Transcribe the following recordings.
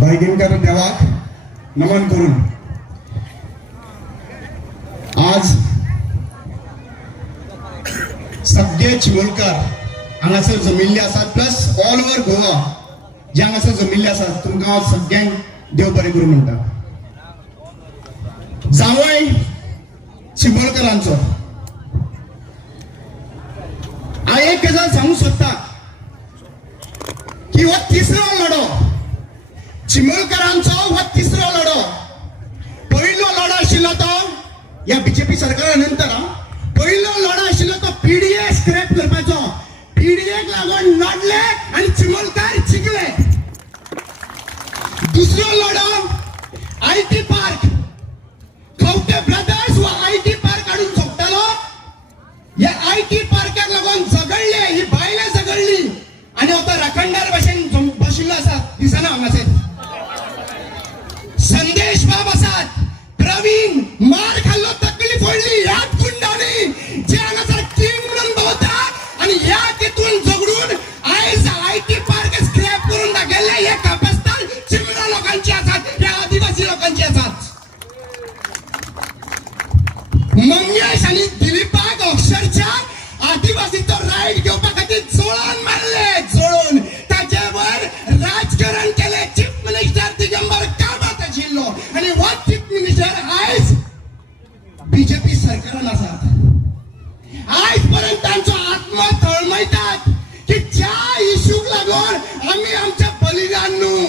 बैगिनकर देवाक नमन करून आज सगळे चिमोलकर हांगासर जमिल्ले आसात प्लस ऑल ओव्हर गोवा जे हांगासर जमिल्ले आसात तुमकां सगळ्यांक देव बरें करूं म्हणटा. जावय चिमोलकरांचो हांव एक गजाल सांगूं सोदतां की हो तिसरो लढो चिमोलकरांचो हो तिसरो लढो. पयलो लढो आशिल्लो तो या बीजेपी सरकारा नंतर पयलो लढो आशिल्लो तो पीडीए स्क्रॅप करपाचो. पीडीएक लागून लढले आणि चिमोलकर जिखले. दुसरो लढो आयटी पार्क खवटे ब्रदर्स व आयटी पार्क हाडून सोडटालो. या आयटी पार्काक लागून झगडले ही बायले झगडली आणि आता राखणदार भाशेन बशिल्लो आसा दिसना हांगासर. संदेश बाब आसात प्रवीण मार खाल्लो तकली फोडली ह्याच गुंडांनी जे हांगासर किंग म्हणून भोंवता आणि ह्या तितून झगडून आयज आयटी पार्क स्क्रॅप करून दाखयले. हे कापस्तान चिमरा लोकांची आसात, ह्या आदिवासी लोकांची आसात. मंगेश आणि दिलीपाक अक्षरशः आदिवासीचो राईट घेवपा खातीर जोळोन मारले. जोळोन ताजेवर राजकारण केले. चीफ मिनिस्टर दिगंबर कामत आशिल्लो आणि हो चीफ मिनिस्टर आयज बीजेपी सरकारान आसात. आयज पर्यंत तांचो आत्मा तळमळटात की ज्या इश्यूक लागून आमी आमचे बलिदान न्हू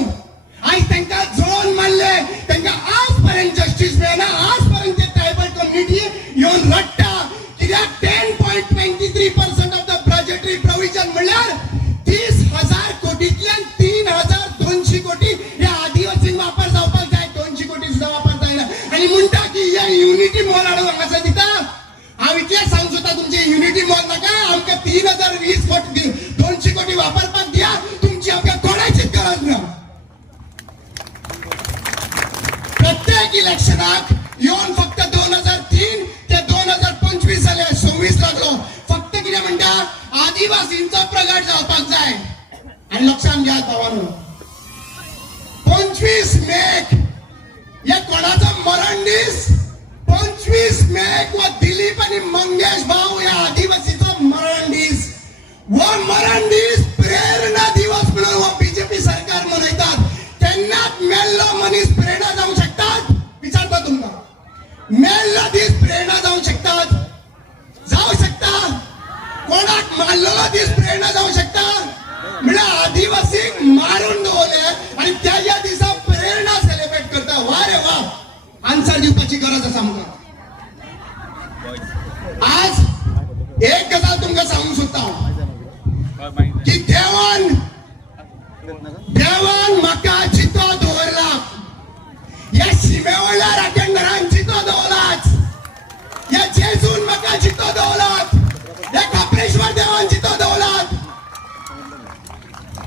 आयज तांकां जोळोन मारले. तांकां आज पर्यंत जस्टीस मेळना. आज पर्यंत ट्रायबल कम्युनिटी येवन रडटा कित्याक 10.23% ऑफ द बजेटरी प्रोविजन म्हणल्यार 30,000 कोटींतल्यान 3,200 कोटी ह्या आदिवासींक वापर जावपाक जाय. 200 कोटी सुद्धा वापर जायना आणि म्हणटा की हे युनिटी मॉल हाडून हांगासर दिता. हांव इतलें सांगूं सोदता तुमचे युनिटी मॉल नाका आमकां 3,020 कोटी 200 कोटी वापरपाक दिया. तुमची आमकां कोणाचीच गरज ना. प्रत्येक इलेक्शनाक येवन फक्त 2003 ते 2025 जाले 26 लागलो. फक्त कितें म्हणटा आदिवासींचो प्रगट जावपाक जाय. आणि लक्षात घ्या भावांनो 25 मेक हे कोणाचो मरण दीस. 25 मेक व दिलीप आणि मंगेश भाऊ या आदिवासीचो मरण दीस. वो मरण दीस प्रेरणा दिवस म्हणून हो बीजेपी सरकार मनयतात. केन्नाच मेल्लो मनीस प्रेरणा जावं शकतात. विचारता तुमकां मेल्लो दीस प्रेरणा जावं शकतात. जावं शकता. कोणाक मारलेलो दीस प्रेरणा जावं शकता. म्हणल्यार आदिवासीक मारून दवरले आणि त्या दिसा प्रेरणा सेलिब्रेट करता. वा रे वा. आन्सर दिवपाची गरज आसा आमकां. आज एक गजाल तुमकां सांगूंक सोदता की देवान म्हाका चितो दवरला. ह्या शिमेवयल्या राखणदारान चितो दवरलाच. ह्या जेजून म्हाका चितो दवरलात. ह्या काप्रेश्वर देवान चितो दवरलात.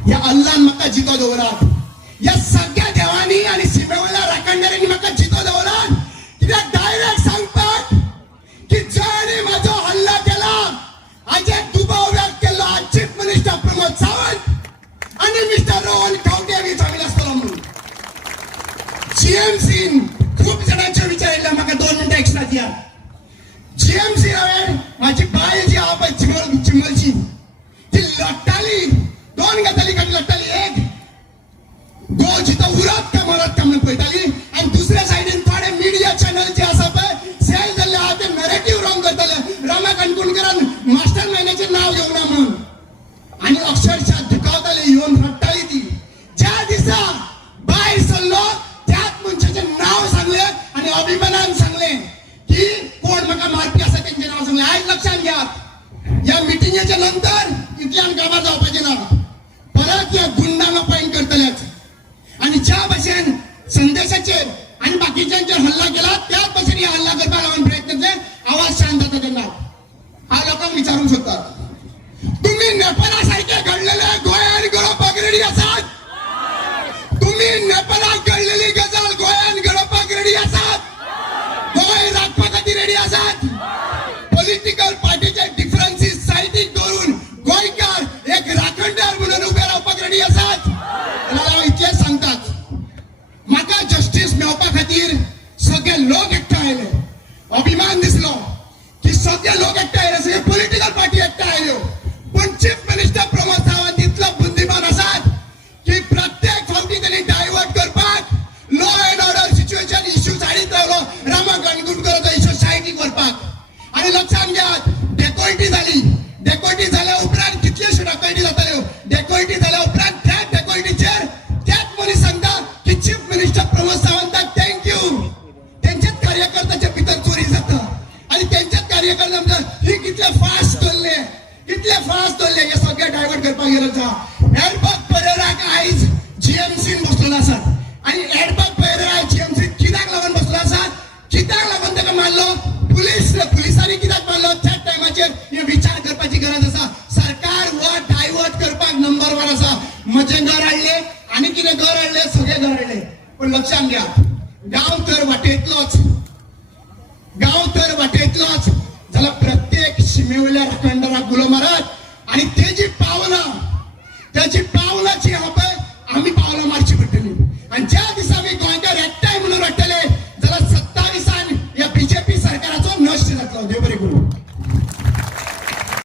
ह्या अल्लान म्हाका चितो दवरलात. ह्या सगळ्या देवांनी आणि शिमेवयल्या राखणदारांनी म्हाका चितो दवरलात. कित्याक डायरेक्ट सांगपाक की ज्याने म्हाजो हल्ला केला हाचे दुबाव व्यक्त केल्लो आज चीफ मिनिस्टर प्रमोद सावंत आणि मिस्टर रोहन खंवटे विचारिल्लो आसतलो म्हणून. जीएमसीन खूप जणांचे विचारिल्ले म्हाका 2 मिनिटां एक्स्ट्रा दिया. जीएमसी हांवें म्हाजी बाय जी आहा पळय चिमलची ती लडटाली. 2 गजाली खातीर लडटाली. एक गो जितो उरत का मरत का म्हणून पळयताली आणि दुसऱ्या सायडीन थोडे मिडिया चॅनल जे आसा पळय सेल जाल्ले आहा ते नरेटिव्ह रॉंग करताले. रमा कणकुणकरान मास्टर मायंडाचें नांव घेवंक ना म्हणून आणि अक्षरशः दुखावताले येवन रडटाली ती. ज्या दिसा भायर सरलो त्याच मनशाचें नाव सांगलें आणि अभिमानान सांगलें की कोण म्हाका मारपी आसा तेंचें नाव सांगलें. आयज लक्षात घ्या या मिटिंगेच्या नंतर इतल्यान काबार जावपाचें ना. परत या गुंडांक अपॉइंट करतलेच आणि ज्या भाशेन संदेशाचेर आणि बाकीच्यांचेर हल्ला केला त्याच भाशेन हे हल्ला करपाक लागून प्रयत्न केले. आवाज शांत जाता तेन्ना हांव लोकांक विचारूंक सोदता तुम्ही नेपाळा सारखे घडलेले गोंयान घडोवपाक रेडी आसात. तुम्ही नेपाळाक घडलेली गजाल गोंयान घडोवपाक रेडी आसात. गोंय राखपा खातीर रेडी आसात. पॉलिटिकल पार्टीचे डिफरन्सीस सायडीक दवरून गोंयकार एक राखणदार म्हणून उबे रावपाक रेडी आसात. सगळे लोक एकटा आयले अभिमान दिसलो की सगळे लोक एकटा आयले सगळे पॉलिटिकल पार्टी एकटा आयल्यो पण चीफ मिनिस्टर प्रमोद सावंत इतलो बुद्धिमान आसात की प्रत्येक फावटी त्यांनी डायवर्ट करपाक law and order situation issue साडीत रावलो रामा गणगुटकराचो इश्यू सायडीक व्हरपाक आणि लक्षात घेयात डेकोयटी झाल्या उपरांत कितल्योश्यो डकयटी जाताल्यो डेकोयटी झाल्या उपरांत त्या डेकोयटीचेर त्याच मनीस सांगता की चीफ मिनिस्टर प्रमोद सावंताक थँक्यू त्यांच्याच कार्यकर्त्याच्या भितर चोरी जाता आणि त्यांच्याच कार्यकर्त्यांना ही कितले फास्ट धरले हे सगळे डायवर्ट करपाक गेलो आसा एडबर्ग परेराक आयज जीएमसीन बसलेलो आसा आणि एडबर्ग परेरा जीएमसी कित्याक लागून बसलो आसा कित्याक लागून ताका मारलो पुलिसांनी कित्याक मारलो त्या टायमाचेर हे विचार करपाची गरज आसा सरकार हो डायवर्ट करपाक नंबर 1 आसा म्हजें घर हाडले आनी कितें घर हाडले सगळे घर हाडले पण लक्षात घ्या गांव तर वाटेतलोच